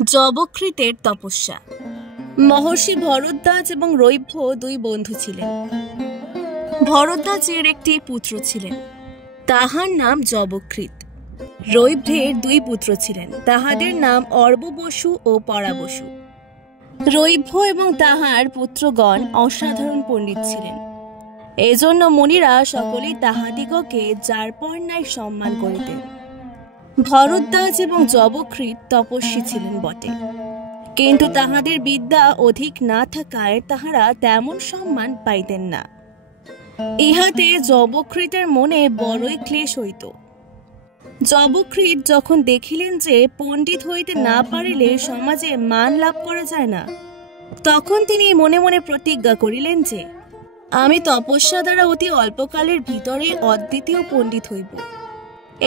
যবকৃতের তপস্যা। মহর্ষি ভরদ্বাজ এবং রৈভ্য দুই বন্ধু ছিলেন। ভরদ্বাজের একটি পুত্র ছিলেন, তাহার নাম যবকৃত। রৈভ্যের দুই পুত্র ছিলেন, তাহাদের নাম অর্ব বসু ও পরা বসু। রৈভ্য এবং তাহার পুত্রগণ অসাধারণ পণ্ডিত ছিলেন, এজন্য মুনিরা সকলেই তাহাদিগকে যারপর নাই সম্মান করিতেন। ভরদ্বাজ এবং যবকৃত তপস্বী ছিলেন বটে, কিন্তু তাহাদের বিদ্যা অধিক না থাকায় তাহারা তেমন সম্মান পাইতেন না। ইহাতে যবকৃতের মনে বড়ই ক্লেশ হইত। যবকৃত যখন দেখিলেন যে পণ্ডিত হইতে না পারিলে সমাজে মান লাভ করা যায় না, তখন তিনি মনে মনে প্রতিজ্ঞা করিলেন যে আমি তপস্যা দ্বারা অতি অল্পকালের ভিতরে অদ্বিতীয় পণ্ডিত হইব।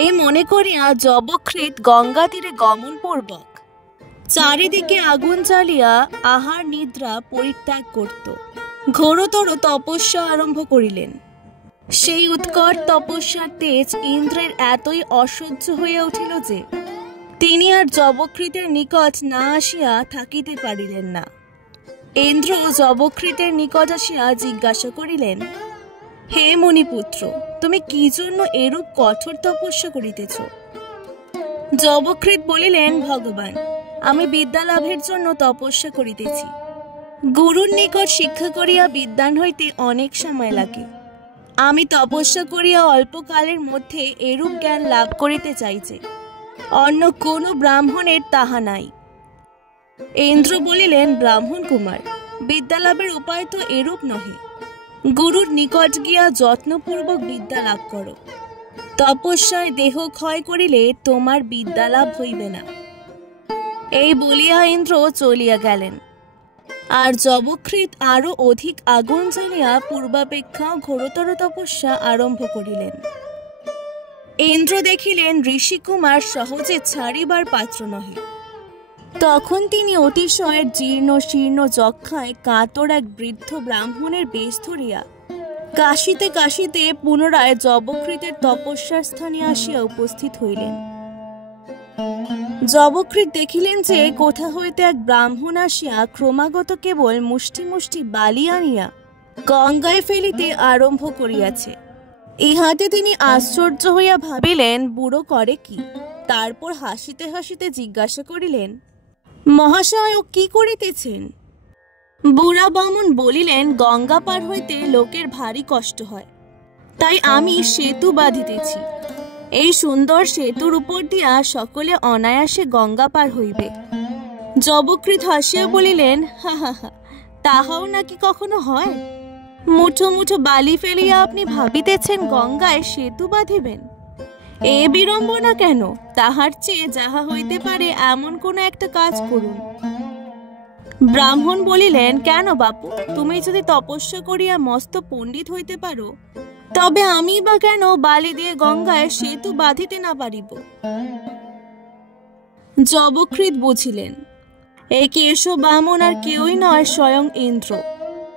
এই মনে করিয়া যবকৃত গঙ্গা তীরে গমন পূর্বক চারিদিকে আগুন জ্বালিয়া আহার নিদ্রা পরিত্যাগ করিত ঘোরতর তপস্যা আরম্ভ করিলেন। সেই উৎকট তপস্যার তেজ ইন্দ্রের এতই অসহ্য হইয়া উঠিল যে তিনি আর যবকৃতের নিকট না আসিয়া থাকিতে পারিলেন না। ইন্দ্র যবকৃতের নিকট আসিয়া জিজ্ঞাসা করিলেন, হে মুনিপুত্র, তুমি কি জন্য এরূপ কঠোর তপস্যা করিতেছ? যবকৃত বলিলেন, ভগবান, আমি বিদ্যা লাভের জন্য তপস্যা করিতেছি। গুরুর নিকট শিক্ষা করিয়া বিদ্বান হইতে অনেক সময় লাগে। আমি তপস্যা করিয়া অল্পকালের মধ্যে এরূপ জ্ঞান লাভ করিতে চাইছে, অন্য কোন ব্রাহ্মণের তাহা নাই। ইন্দ্র বলিলেন, ব্রাহ্মণ কুমার, বিদ্যা লাভের উপায় তো এরূপ নহে। গুরুর নিকট গিয়া যত্নপূর্বক বিদ্যা লাভ করো। তপস্যায় দেহ ক্ষয় করিলে তোমার বিদ্যা লাভ হইবে না। এই বলিয়া ইন্দ্র চলিয়া গেলেন, আর যবকৃত আরো অধিক আগুন জ্বালিয়া পূর্বাপেক্ষা ঘোরতর তপস্যা আরম্ভ করিলেন। ইন্দ্র দেখিলেন ঋষিকুমার সহজে ছাড়িবার পাত্র নহে। তখন তিনি অতিশয় জীর্ণ শীর্ণ যক্ষায় কাতর এক বৃদ্ধ ব্রাহ্মণের বেশ ধরিয়া কাশিতে কাশিতে পুনরায় যবকৃতের তপস্যার স্থানে আসিয়া উপস্থিত হইলেন। যবকৃত দেখিলেন যে কোথা হইতে এক ব্রাহ্মণ আসিয়া ক্রমাগত কেবল মুষ্টি মুষ্টি বালি আনিয়া গঙ্গায় ফেলিতে আরম্ভ করিয়াছে। ইহাতে তিনি আশ্চর্য হইয়া ভাবিলেন, বুড়ো করে কি? তারপর হাসিতে হাসিতে জিজ্ঞাসা করিলেন, মহাশয়, ও কি করিতেছেন? বুড়া বামুন বলিলেন, গঙ্গা পার হইতে লোকের ভারী কষ্ট হয়, তাই আমি সেতু বাঁধিতেছি। এই সুন্দর সেতুর উপর দিয়া সকলে অনায়াসে গঙ্গা পার হইবে। যবকৃত হাসিয়া বলিলেন, হা হা হা, তাহাও নাকি কখনো হয়? মুঠো মুঠো বালি ফেলিয়া আপনি ভাবিতেছেন গঙ্গায় সেতু বাঁধিবেন? এ বিড়ম্বনা কেন? তাহার চেয়ে যাহা হইতে পারে এমন কোন একটা কাজ করুন। ব্রাহ্মণ বলিলেন, কেন বাপু, তুমি যদি তপস্যা করিয়া মস্ত পণ্ডিত হইতে পারো, তবে আমি বা কেন বালি দিয়ে গঙ্গায় সেতু বাঁধিতে না পারিব? যবকৃত বুঝিলেন এই কেশ বামন আর কেউই নয়, স্বয়ং ইন্দ্র।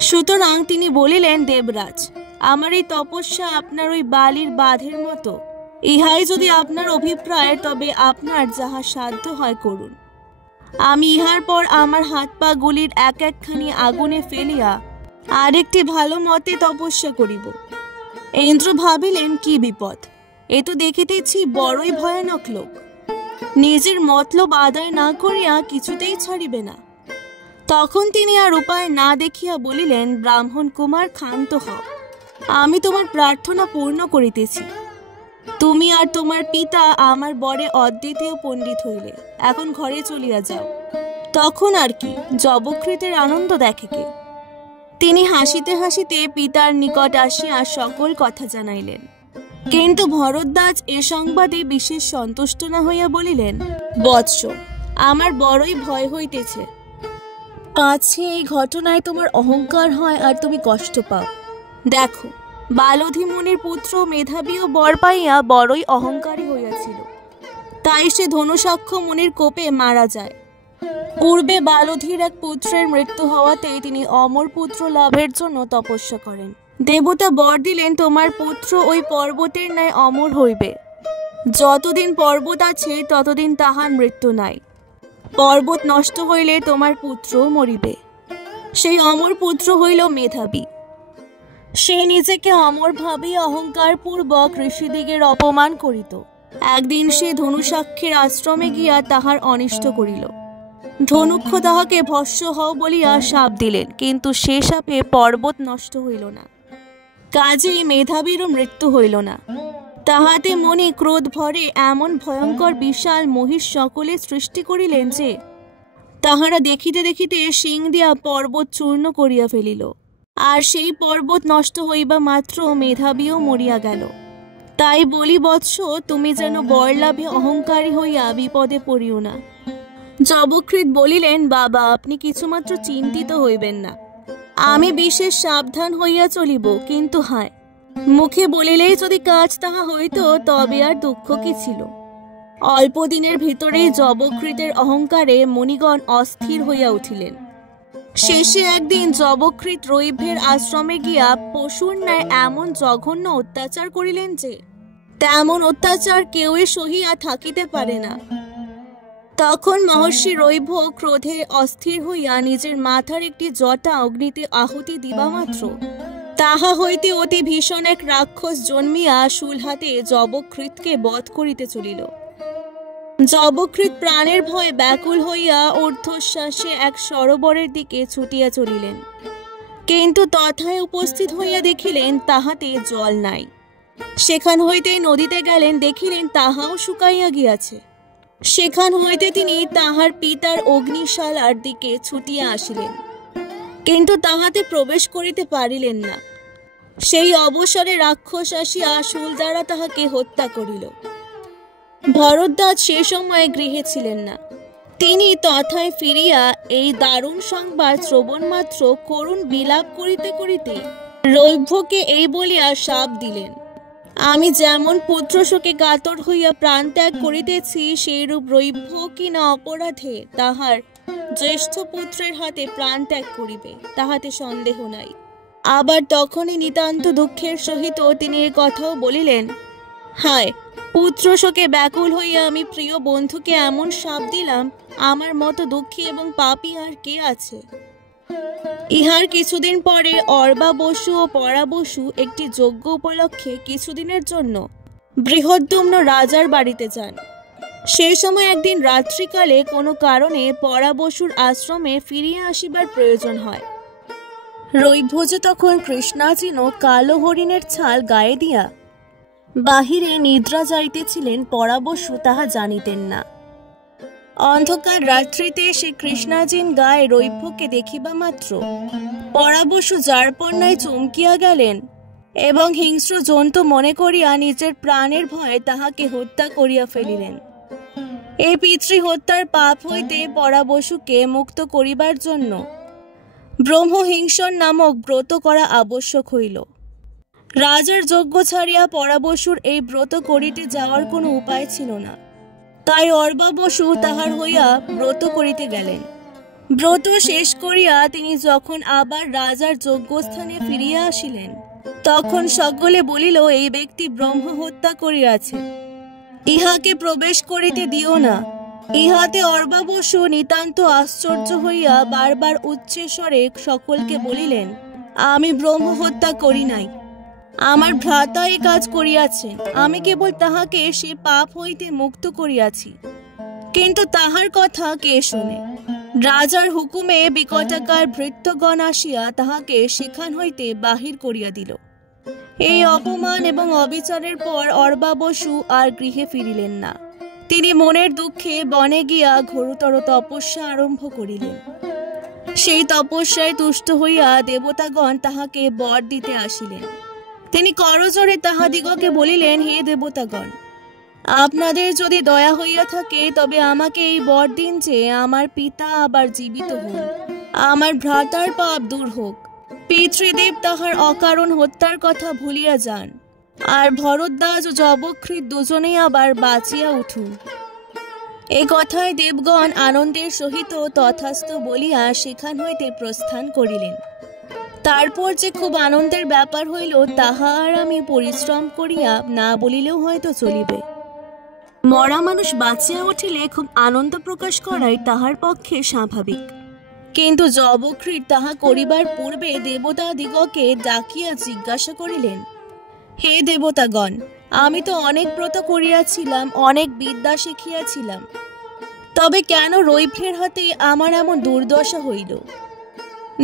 সুতরাং তিনি বলিলেন, দেবরাজ, আমার এই তপস্যা আপনার ওই বালির বাঁধের মতো। ইহাই যদি আপনার অভিপ্রায়, তবে আপনার যাহা সাধ্য হয় করুন। আমি ইহার পর আমার হাত পা গুলির এক একখানি আগুনে ফেলিয়া আরেকটি ভালো মতে তপস্যা করিব। ইন্দ্র ভাবিলেন, কি বিপদ! এ তো দেখিতেছি বড়ই ভয়ানক লোক। নিজের মতলব আদায় না করিয়া কিছুতেই ছাড়িবে না। তখন তিনি আর উপায় না দেখিয়া বলিলেন, ব্রাহ্মণ কুমার, ক্ষান্ত হও। আমি তোমার প্রার্থনা পূর্ণ করিতেছি। তুমি আর তোমার পিতা আমার বরে অদ্বিতীয় পণ্ডিত হইলে, এখন ঘরে চলিয়া যাও। তখন আর কি, যবকৃতের আনন্দ দেখে কে? তিনি হাসিতে হাসিতে পিতার নিকট আসিয়া সকল কথা জানাইলেন। কিন্তু ভরদ্বাজ এ সংবাদে বিশেষ সন্তুষ্ট না হইয়া বলিলেন, বৎস, আমার বড়ই ভয় হইতেছে। পাছে এই ঘটনায় তোমার অহংকার হয় আর তুমি কষ্ট পাও। দেখো, বালধি মুনির পুত্র মেধাবী ও বর পাইয়া বড়ই অহংকারী হইয়াছিল, তাই সে ধনুষাক্ষ মুনির কোপে মারা যায়। পূর্বে বালধির এক পুত্রের মৃত্যু হওয়াতে তিনি অমর পুত্র লাভের জন্য তপস্যা করেন। দেবতা বর দিলেন, তোমার পুত্র ওই পর্বতের ন্যায় অমর হইবে। যতদিন পর্বত আছে ততদিন তাহার মৃত্যু নাই। পর্বত নষ্ট হইলে তোমার পুত্র মরিবে। সেই অমর পুত্র হইল মেধাবী। সে নিজেকে অমর ভাবি অহংকারপূর্বক ঋষিদিগের অপমান করিত। একদিন সে ধনুষাক্ষের আশ্রমে গিয়া তাহার অনিষ্ট করিল। ধনুক্ষ তাহাকে ভস্য হও বলিয়া শাপ দিলেন, কিন্তু সে শাপে পর্বত নষ্ট হইল না। কাজেই মেধাবীরও মৃত্যু হইল না। তাহাতে মনে ক্রোধ ভরে এমন ভয়ঙ্কর বিশাল মহিষ সকলে সৃষ্টি করিলেন যে তাহারা দেখিতে দেখিতে শিং দিয়া পর্বত চূর্ণ করিয়া ফেলিল। আর সেই পর্বত নষ্ট হইবা মাত্র মেধাবীও মরিয়া গেল। তাই বলি বৎস, তুমি যেন বরলাভে অহংকারী হইয়া বিপদে পড়িও না। যবকৃৎ বলিলেন, বাবা, আপনি কিছুমাত্র চিন্তিত হইবেন না। আমি বিশেষ সাবধান হইয়া চলিব, কিন্তু হায়, মুখে বলিলেই যদি কাজ তাহা হইত তবে আর দুঃখ কি ছিল। অল্প দিনের ভিতরেই যবকৃতের অহংকারে মণিগণ অস্থির হইয়া উঠিলেন। শেষে একদিন যবকৃত রৈভ্যের আশ্রমে গিয়া পশুর ন্যায় এমন জঘন্য অত্যাচার করিলেন যে তেমন অত্যাচার কেউই সহিয়া থাকিতে পারে না। তখন মহর্ষি রৈভ্য ক্রোধে অস্থির হইয়া নিজের মাথার একটি জটা অগ্নিতে আহুতি দিবা মাত্র তাহা হইতে অতি ভীষণ এক রাক্ষস জন্মিয়া শূল হাতে যবকৃতকে বধ করিতে চলিল। যবকৃত প্রাণের ভয়ে ব্যাকুল হইয়া ঊর্ধ্বশ্বাসে এক সরোবরের দিকে ছুটিয়া চলিলেন, কিন্তু তথায় উপস্থিত হইয়া দেখিলেন তাহাতে জল নাই। সেখান হইতে নদীতে গেলেন, দেখিলেন তাহাও শুকাইয়া গিয়াছে। সেখান হইতে তিনি তাহার পিতার অগ্নিশালার দিকে ছুটিয়া আসিলেন, কিন্তু তাহাতে প্রবেশ করিতে পারিলেন না। সেই অবসরে রাক্ষস আসিয়া শূল দ্বারা তাহাকে হত্যা করিল। ভরদ্বাজ সে সময় গৃহে ছিলেন না। তিনি তথায় ফিরিয়া এই দারুণ সংবাদ শ্রবণ মাত্র করুণ বিলাপ করিতে করিতে রৈভ্যকে এই বলিয়া শাপ দিলেন, আমি যেমন পুত্র শোকে কাতর হইয়া প্রাণ ত্যাগ করিতেছি, সেইরূপ রৈভ্য কিনা অপরাধে তাহার জ্যেষ্ঠ পুত্রের হাতে প্রাণ ত্যাগ করিবে, তাহাতে সন্দেহ নাই। আবার তখনই নিতান্ত দুঃখের সহিত তিনি এ কথাও বলিলেন, হায়, পুত্র শোকে ব্যাকুল হইয়া আমি প্রিয় বন্ধুকে এমন শাপ দিলাম, আমার মতো দুঃখী এবং পাপী আর কে আছে। ইহার কিছুদিন পরে অর্বা বসু ও পরা বসু একটি যজ্ঞ উপলক্ষে কিছুদিনের জন্য বৃহদ্যুম্ন রাজার বাড়িতে যান। সেই সময় একদিন রাত্রিকালে কোনো কারণে পরা বসুর আশ্রমে ফিরিয়া আসিবার প্রয়োজন হয়। রৈভ্য তখন কৃষ্ণাজিন কালো হরিণের ছাল গায়ে দিয়া বাহিরে নিদ্রা যাইতেছিলেন, পরা বসু তাহা জানিতেন না। অন্ধকার রাত্রিতে সে কৃষ্ণাজিন গায়ে রৈভ্যকে দেখিবা মাত্র পরা বসু যারপন্যায় চমকিয়া গেলেন এবং হিংস্র জন্তু মনে করিয়া নিজের প্রাণের ভয়ে তাহাকে হত্যা করিয়া ফেলিলেন। এই পিতৃ হত্যার পাপ হইতে পরা বসুকে মুক্ত করিবার জন্য ব্রহ্মহিংসন নামক ব্রত করা আবশ্যক হইল। রাজার যজ্ঞ ছাড়িয়া পরা বসুর এই ব্রত করিতে যাওয়ার কোনো উপায় ছিল না। তাই অর্বা বসু তাহার হইয়া ব্রত করিতে গেলেন। ব্রত শেষ করিয়া তিনি যখন আবার রাজার যজ্ঞস্থানে ফিরিয়া আসিলেন, তখন সকলে বলিল, এই ব্যক্তি ব্রহ্ম হত্যা করিয়াছে, ইহাকে প্রবেশ করিতে দিও না। ইহাতে অর্বা বসু নিতান্ত আশ্চর্য হইয়া বারবার উচ্চস্বরে সকলকে বলিলেন, আমি ব্রহ্ম হত্যা করি নাই, আমার ভ্রাতা এ কাজ করিয়াছেন, আমি কেবল তাহাকে সে পাপ হইতে মুক্ত করিয়াছি। কিন্তু তাহার কথা কে শোনে? রাজার হুকুমে বিকটাকার ভৃত্যগণ আসিয়া তাহাকে সেখান হইতে বাহির করিয়া দিল। এই অপমান এবং অবিচারের পর অর্বা বসু আর গৃহে ফিরিলেন না। তিনি মনের দুঃখে বনে গিয়া ঘোরতর তপস্যা আরম্ভ করিলেন। সেই তপস্যায় তুষ্ট হইয়া দেবতাগণ তাহাকে বর দিতে আসিলেন। তিনি করজোড়ে তাহাদিগকে বলিলেন, হে দেবতাগণ, আপনাদের যদি দয়া হইয়া থাকে তবে আমাকে এই বর দিন যে আমার পিতা আবার জীবিত হন, আমার ভ্রাতার পাপ দূর হোক, পিতৃদেব তাহার অকারণ হত্যার কথা ভুলিয়া যান, আর ভরদ্বাজ ও যবকৃৎ দুজনেই আবার বাঁচিয়া উঠুন। এ কথায় দেবগণ আনন্দের সহিত তথাস্তু বলিয়া সেখান হইতে প্রস্থান করিলেন। তারপর যে খুব আনন্দের ব্যাপার হইল তাহা আর আমি পরিশ্রম করিয়া না বলিলেও হয়তো চলিবে। মরা মানুষ বাঁচিয়া উঠিলে খুব আনন্দ প্রকাশ করাই তাহার পক্ষে স্বাভাবিক, কিন্তু যবকৃৎ তাহা করিবার পূর্বে দেবতাদিগকে ডাকিয়া জিজ্ঞাসা করিলেন, হে দেবতাগণ, আমি তো অনেক ব্রত করিয়াছিলাম, অনেক বিদ্যা শিখিয়াছিলাম, তবে কেন রৈভ্রের হাতে আমার এমন দুর্দশা হইল?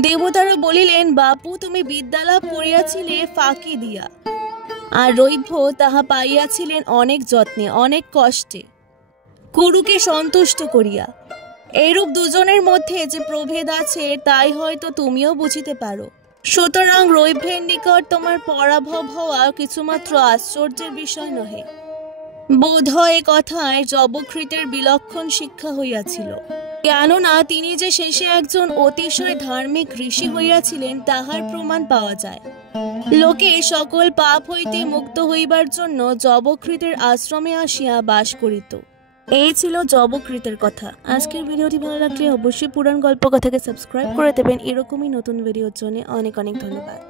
দেবতারা বলিলেন, বাপু, তুমি বিদ্যালাভ করিয়াছিলে ফাঁকি দিয়া, আর রৈভ্য তাহা পাইয়াছিলেন অনেক যত্নে, অনেক কষ্টে, কুরুকে সন্তুষ্ট করিয়া। এইরূপ দুজনের মধ্যে যে প্রভেদ আছে তাই হয়তো তুমিও বুঝিতে পারো। সুতরাং রৈভ্রের নিকট তোমার পরাভব হওয়া কিছুমাত্র আশ্চর্যের বিষয় নহে। বোধ হয় এ কথায় যবকৃতের বিলক্ষণ শিক্ষা হইয়াছিল, কেননা তিনি যে শেষে একজন অতিশয় ধার্মিক ঋষি হইয়াছিলেন তাহার প্রমাণ পাওয়া যায়। লোকে সকল পাপ হইতে মুক্ত হইবার জন্য যবকৃতের আশ্রমে আসিয়া বাস করিত। এই ছিল যবকৃতের কথা। আজকের ভিডিওটি ভালো লাগলে অবশ্যই পুরাণ গল্প কথাকে সাবস্ক্রাইব করে দেবেন। এরকমই নতুন ভিডিওর জন্য অনেক অনেক ধন্যবাদ।